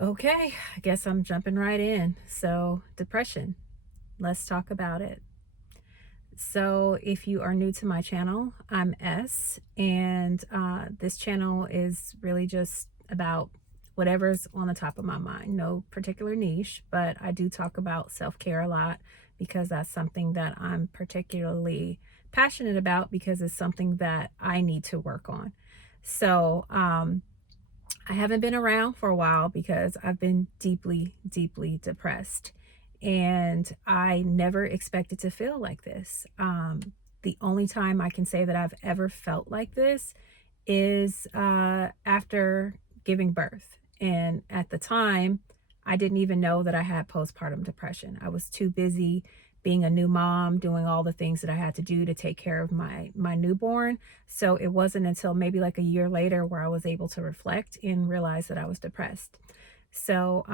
Okay, I guess I'm jumping right in. So, depression, let's talk about it. So, if you are new to my channel, I'm S, and this channel is really just about whatever's on the top of my mind. No particular niche, but I do talk about self care a lot because that's something that I'm particularly passionate about because it's something that I need to work on. So, I haven't been around for a while because I've been deeply, deeply depressed. And I never expected to feel like this. The only time I can say that I've ever felt like this is after giving birth. And at the time, I didn't even know that I had postpartum depression. I was too busy being a new mom, doing all the things that I had to do to take care of my newborn. So it wasn't until maybe like a year later where I was able to reflect and realize that I was depressed. So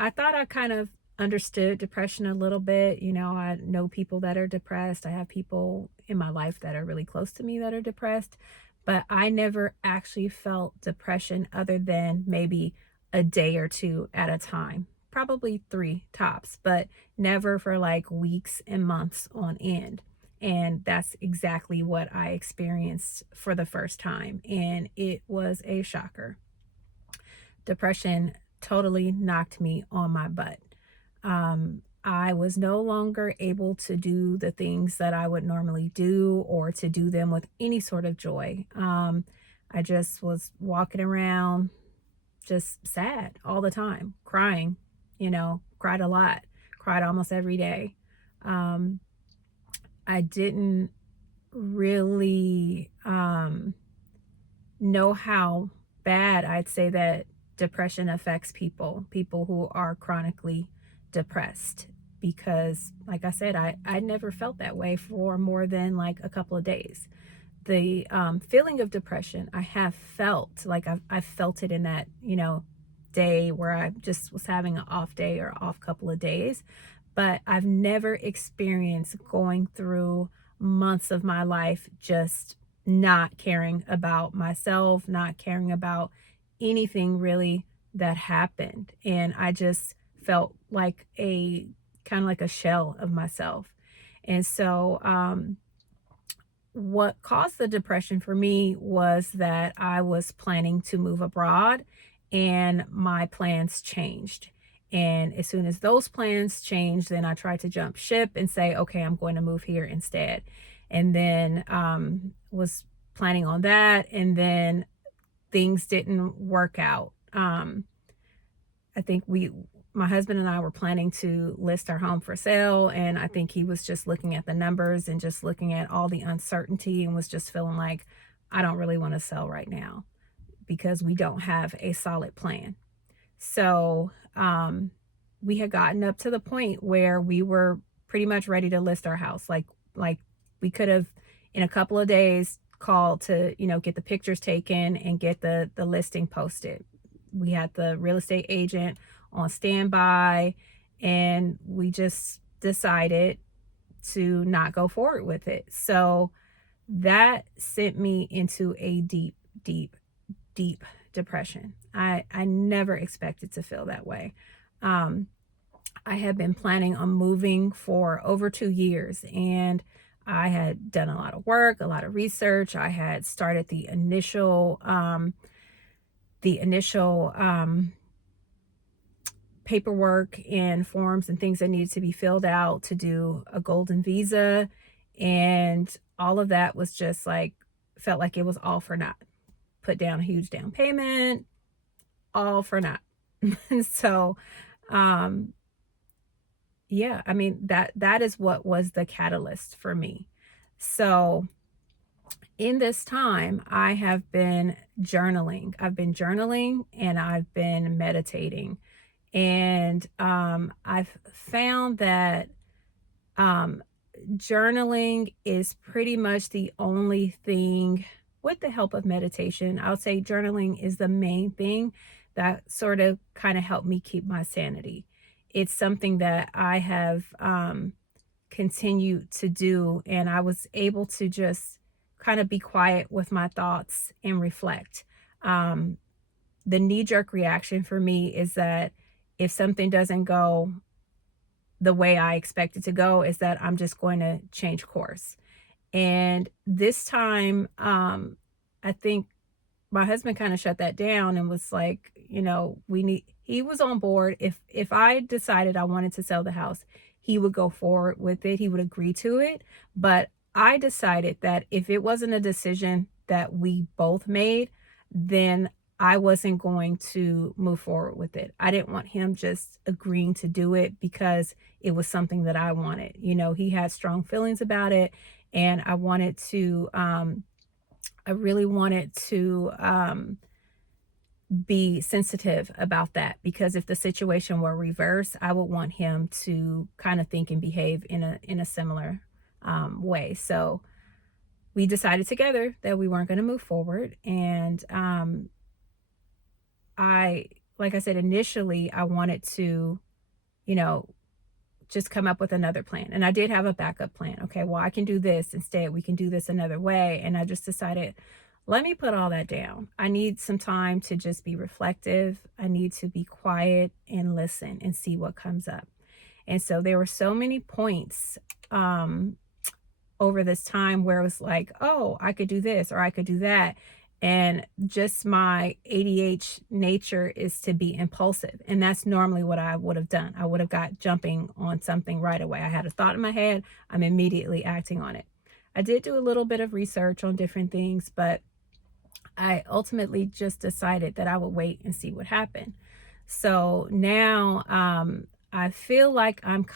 I thought I kind of understood depression a little bit. You know, I know people that are depressed. I have people in my life that are really close to me that are depressed, but I never actually felt depression other than maybe a day or two at a time, probably three tops, but never for like weeks and months on end. And that's exactly what I experienced for the first time. And it was a shocker. Depression totally knocked me on my butt. I was no longer able to do the things that I would normally do or to do them with any sort of joy. I just was walking around just sad all the time, crying, cried a lot, cried almost every day. Um, I didn't really know how bad I'd say that depression affects people who are chronically depressed. Because, like I said, I never felt that way for more than like a couple of days. The feeling of depression, I have felt like I've felt it in that, day where I just was having an off day or off couple of days. But I've never experienced going through months of my life just not caring about myself, not caring about anything really that happened. And I just felt like a kind of like a shell of myself. And so, what caused the depression for me was that I was planning to move abroad and my plans changed. And as soon as those plans changed, then I tried to jump ship and say, okay, I'm going to move here instead. And then was planning on that. And then things didn't work out. I think my husband and I were planning to list our home for sale. And I think he was just looking at the numbers and just looking at all the uncertainty and was just feeling like, I don't really want to sell right now because we don't have a solid plan. So we had gotten up to the point where we were pretty much ready to list our house. Like we could have in a couple of days called to, get the pictures taken and get the listing posted. We had the real estate agent on standby, and we just decided to not go forward with it. So that sent me into a deep, deep, deep depression. I never expected to feel that way. Um, I had been planning on moving for over 2 years, and I had done a lot of work, a lot of research. I had started the initial paperwork and forms and things that needed to be filled out to do a golden visa. And all of that was just like, felt like it was all for naught. Put down a huge down payment, all for naught. So, um, yeah, I mean, that is what was the catalyst for me. So in this time, I have been journaling. I've been journaling and I've been meditating. And I've found that um, journaling is pretty much the only thing, with the help of meditation, I would say journaling is the main thing that sort of kind of helped me keep my sanity. It's something that I have continued to do, and I was able to just kind of be quiet with my thoughts and reflect. Um, the knee-jerk reaction for me is that if something doesn't go the way I expect it to go, is that I'm just going to change course. And this time, I think my husband kind of shut that down and was like, he was on board. If I decided I wanted to sell the house, he would go forward with it. He would agree to it. But I decided that if it wasn't a decision that we both made, then I wasn't going to move forward with it. I didn't want him just agreeing to do it because it was something that I wanted. He had strong feelings about it, and I really wanted to be sensitive about that, because if the situation were reversed, I would want him to kind of think and behave in a similar way. So we decided together that we weren't going to move forward. And like I said, initially I wanted to, you know, just come up with another plan. And I did have a backup plan. Okay, well, I can do this instead. We can do this another way. And I just decided, let me put all that down. I need some time to just be reflective. I need to be quiet and listen and see what comes up. And so there were so many points over this time where it was like, oh, I could do this or I could do that. And just my ADHD nature is to be impulsive. And that's normally what I would have done. I would have got jumping on something right away. I had a thought in my head, I'm immediately acting on it. I did do a little bit of research on different things, but I ultimately just decided that I would wait and see what happened. So now I feel like I'm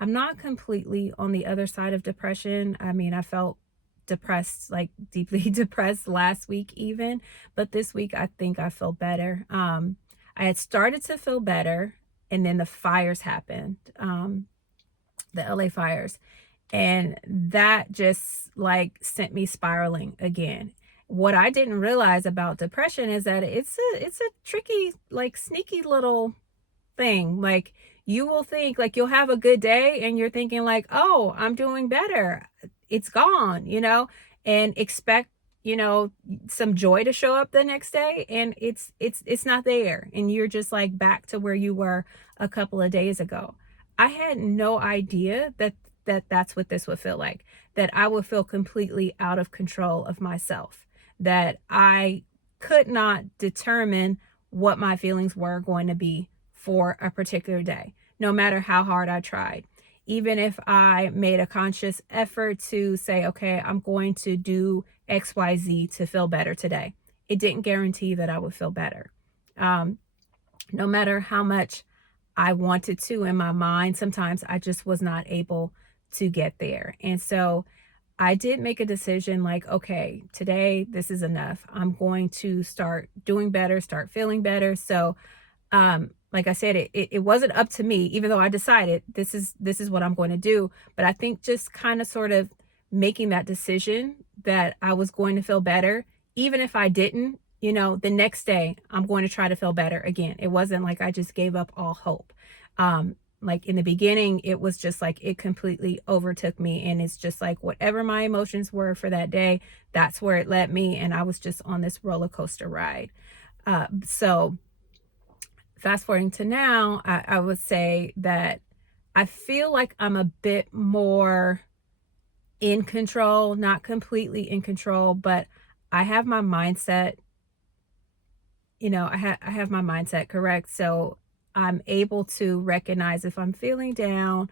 not completely on the other side of depression. I mean, I felt depressed, like deeply depressed last week even, but this week I think I feel better. I had started to feel better, and then the fires happened, the LA fires, and that just like sent me spiraling again. What I didn't realize about depression is that it's a tricky, like sneaky little thing. Like, you will think, like, you'll have a good day and you're thinking like, oh, I'm doing better, it's gone, and expect, some joy to show up the next day, and it's not there, and you're just like back to where you were a couple of days ago. I had no idea that's what this would feel like, that I would feel completely out of control of myself, that I could not determine what my feelings were going to be for a particular day, no matter how hard I tried. Even if I made a conscious effort to say, okay, I'm going to do XYZ to feel better today, it didn't guarantee that I would feel better. No matter how much I wanted to in my mind, sometimes I just was not able to get there. And so I did make a decision like, okay, today this is enough. I'm going to start doing better, start feeling better. So like I said, it wasn't up to me, even though I decided this is what I'm going to do. But I think just kind of sort of making that decision that I was going to feel better, even if I didn't, the next day I'm going to try to feel better again. It wasn't like I just gave up all hope. Like in the beginning, it was just like it completely overtook me. And it's just like whatever my emotions were for that day, that's where it led me. And I was just on this roller coaster ride. So fast forwarding to now, I would say that I feel like I'm a bit more in control, not completely in control, but I have my mindset, I have my mindset correct. So I'm able to recognize if I'm feeling down,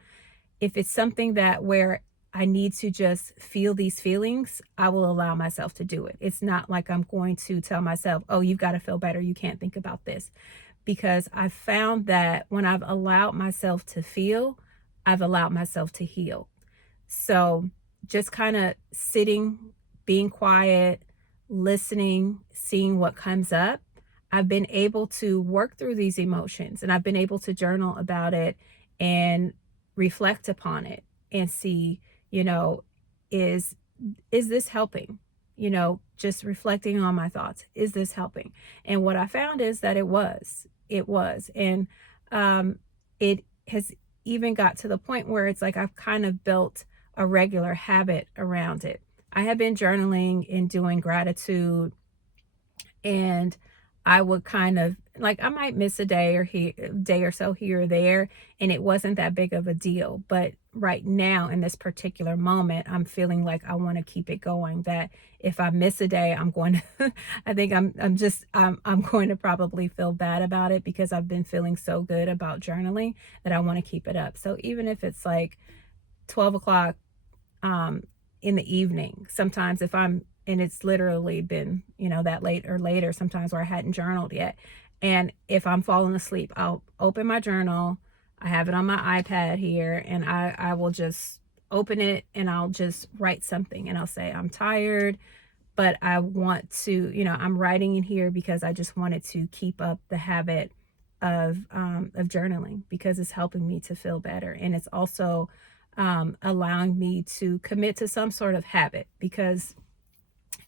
if it's something that where I need to just feel these feelings, I will allow myself to do it. It's not like I'm going to tell myself, oh, you've got to feel better, you can't think about this. Because I found that when I've allowed myself to feel, I've allowed myself to heal. So just kind of sitting, being quiet, listening, seeing what comes up, I've been able to work through these emotions, and I've been able to journal about it and reflect upon it and see, is this helping? Just reflecting on my thoughts. Is this helping? And what I found is that it was. And it has even got to the point where it's like I've kind of built a regular habit around it. I have been journaling and doing gratitude, and I would kind of like, I might miss a day or day or so here or there, and it wasn't that big of a deal. But right now, in this particular moment, I'm feeling like I want to keep it going. That if I miss a day, I'm going to, I think I'm going to probably feel bad about it because I've been feeling so good about journaling that I want to keep it up. So even if it's like 12 o'clock um, in the evening. Sometimes if I'm, and it's literally been, that late or later sometimes where I hadn't journaled yet. And if I'm falling asleep, I'll open my journal. I have it on my iPad here, and I will just open it and I'll just write something, and I'll say, I'm tired, but I want to, I'm writing in here because I just wanted to keep up the habit of journaling because it's helping me to feel better. And it's also allowing me to commit to some sort of habit because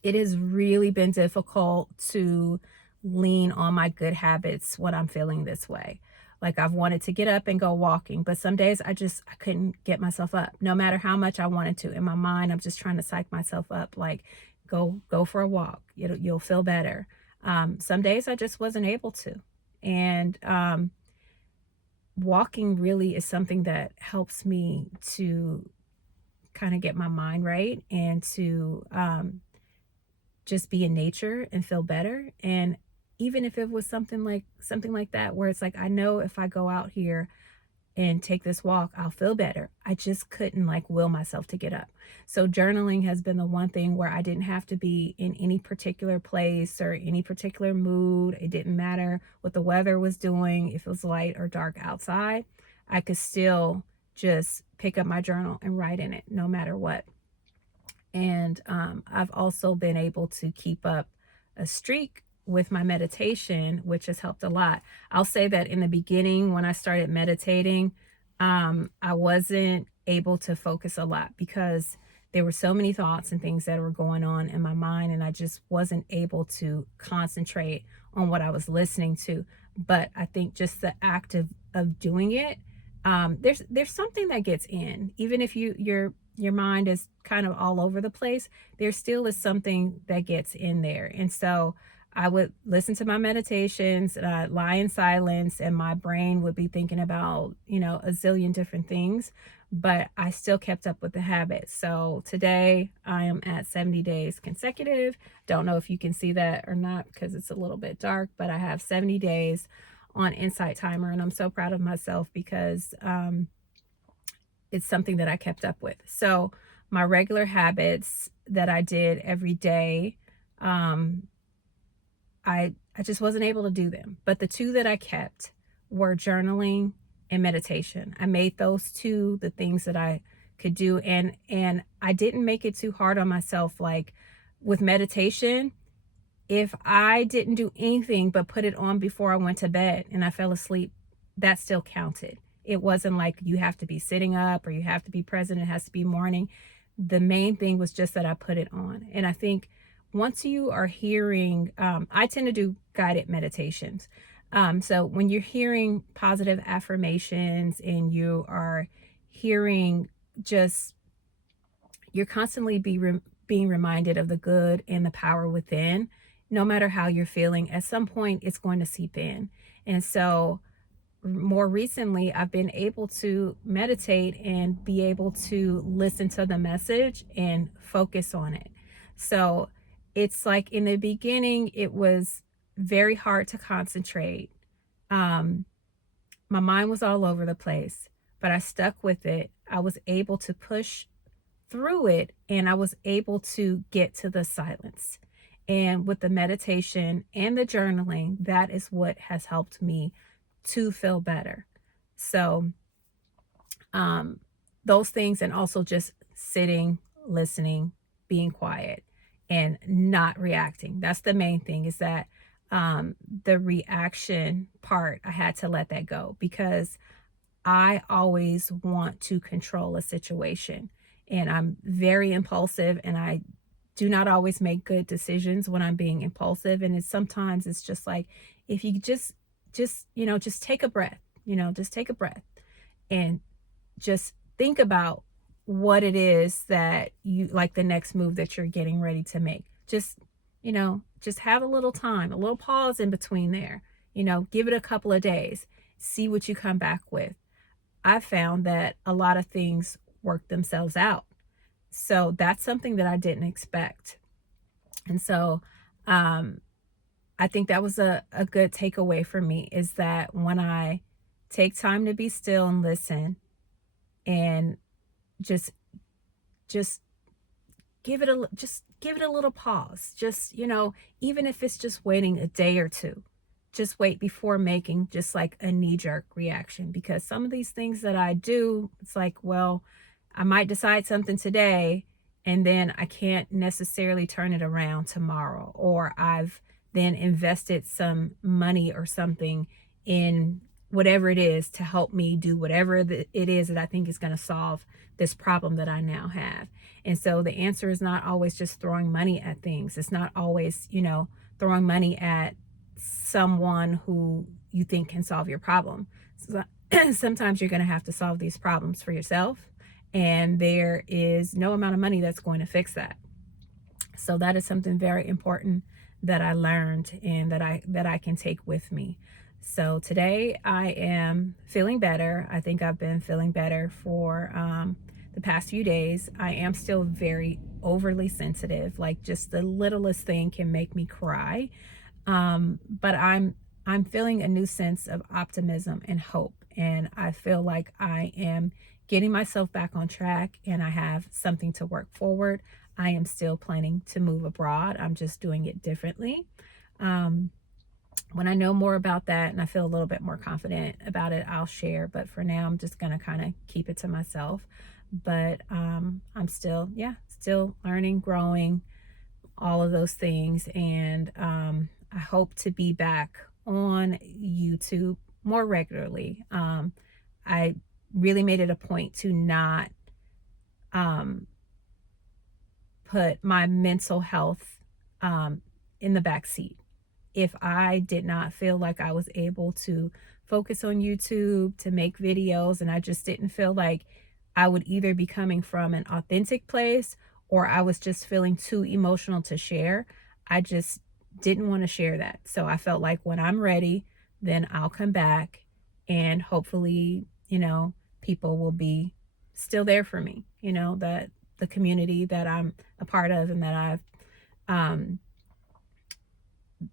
it has really been difficult to lean on my good habits when I'm feeling this way. Like I've wanted to get up and go walking, but some days I couldn't get myself up. No matter how much I wanted to. In my mind, I'm just trying to psych myself up like go for a walk. You'll feel better. Some days I just wasn't able to. And walking really is something that helps me to kind of get my mind right and to just be in nature and feel better. And even if it was something like that where it's like I know if I go out here and take this walk, I'll feel better. I just couldn't like will myself to get up. So journaling has been the one thing where I didn't have to be in any particular place or any particular mood. It didn't matter what the weather was doing, if it was light or dark outside. I could still just pick up my journal and write in it no matter what. And I've also been able to keep up a streak with my meditation, which has helped a lot. I'll say that in the beginning, when I started meditating, I wasn't able to focus a lot because there were so many thoughts and things that were going on in my mind, and I just wasn't able to concentrate on what I was listening to. But I think just the act of doing it, there's something that gets in, even if your mind is kind of all over the place, there still is something that gets in there. And so I would listen to my meditations, and I'd lie in silence, and my brain would be thinking about, a zillion different things, but I still kept up with the habit. So today I am at 70 days consecutive. Don't know if you can see that or not because it's a little bit dark, but I have 70 days on Insight Timer, and I'm so proud of myself because it's something that I kept up with. So my regular habits that I did every day, I just wasn't able to do them. But the two that I kept were journaling and meditation. I made those two the things that I could do, and I didn't make it too hard on myself. Like with meditation, if I didn't do anything but put it on before I went to bed and I fell asleep, that still counted. It wasn't like you have to be sitting up or you have to be present. It has to be morning. The main thing was just that I put it on. And I think once you are hearing, I tend to do guided meditations. So when you're hearing positive affirmations and you are hearing just, you're constantly being reminded of the good and the power within, no matter how you're feeling, at some point it's going to seep in. And so more recently, I've been able to meditate and be able to listen to the message and focus on it. So it's like in the beginning, it was very hard to concentrate. My mind was all over the place, but I stuck with it. I was able to push through it, and I was able to get to the silence. And with the meditation and the journaling, that is what has helped me to feel better. So those things, and also just sitting, listening, being quiet, and not reacting. That's the main thing, is that the reaction part, I had to let that go because I always want to control a situation, and I'm very impulsive, and I do not always make good decisions when I'm being impulsive. And sometimes it's just like, if you just take a breath, just take a breath and just think about what it is that you like, the next move that you're getting ready to make. Just just have a little time, a little pause in between there. Give it a couple of days, see what you come back with. I found that a lot of things work themselves out. So that's something that I didn't expect. And so um, I think that was a good takeaway for me, is that when I take time to be still and listen and just just give it a little pause. Just, even if it's just waiting a day or two, just wait before making just like a knee-jerk reaction, because some of these things that I do, it's like, well, I might decide something today and then I can't necessarily turn it around tomorrow, or I've then invested some money or something in whatever it is to help me do whatever it is that I think is going to solve this problem that I now have. And so the answer is not always just throwing money at things. It's not always, throwing money at someone who you think can solve your problem. So, sometimes you're going to have to solve these problems for yourself, and there is no amount of money that's going to fix that. So that is something very important that I learned and that I can take with me. So today I am feeling better. I think I've been feeling better for the past few days. I am still very overly sensitive. Like, just the littlest thing can make me cry. But I'm feeling a new sense of optimism and hope, and I feel like I am getting myself back on track, and I have something to work forward. I am still planning to move abroad. I'm just doing it differently. Um, when I know more about that and I feel a little bit more confident about it, I'll share. But for now, I'm just going to kind of keep it to myself. But I'm still, still learning, growing, all of those things. And I hope to be back on YouTube more regularly. I really made it a point to not um, put my mental health in the back seat. If I did not feel like I was able to focus on YouTube, to make videos, and I just didn't feel like I would either be coming from an authentic place or I was just feeling too emotional to share, I just didn't want to share that. So I felt like when I'm ready, then I'll come back, and hopefully, people will be still there for me, that the community that I'm a part of and that I've um,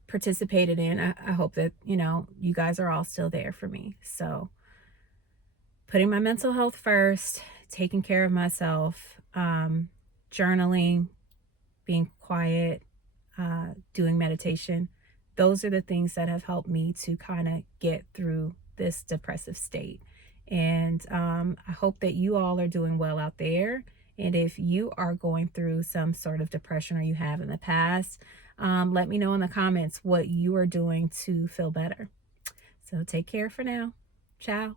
participated in. I hope that, you guys are all still there for me. So putting my mental health first, taking care of myself, journaling, being quiet, doing meditation. Those are the things that have helped me to kind of get through this depressive state. And I hope that you all are doing well out there. And if you are going through some sort of depression, or you have in the past, let me know in the comments what you are doing to feel better. So take care for now. Ciao.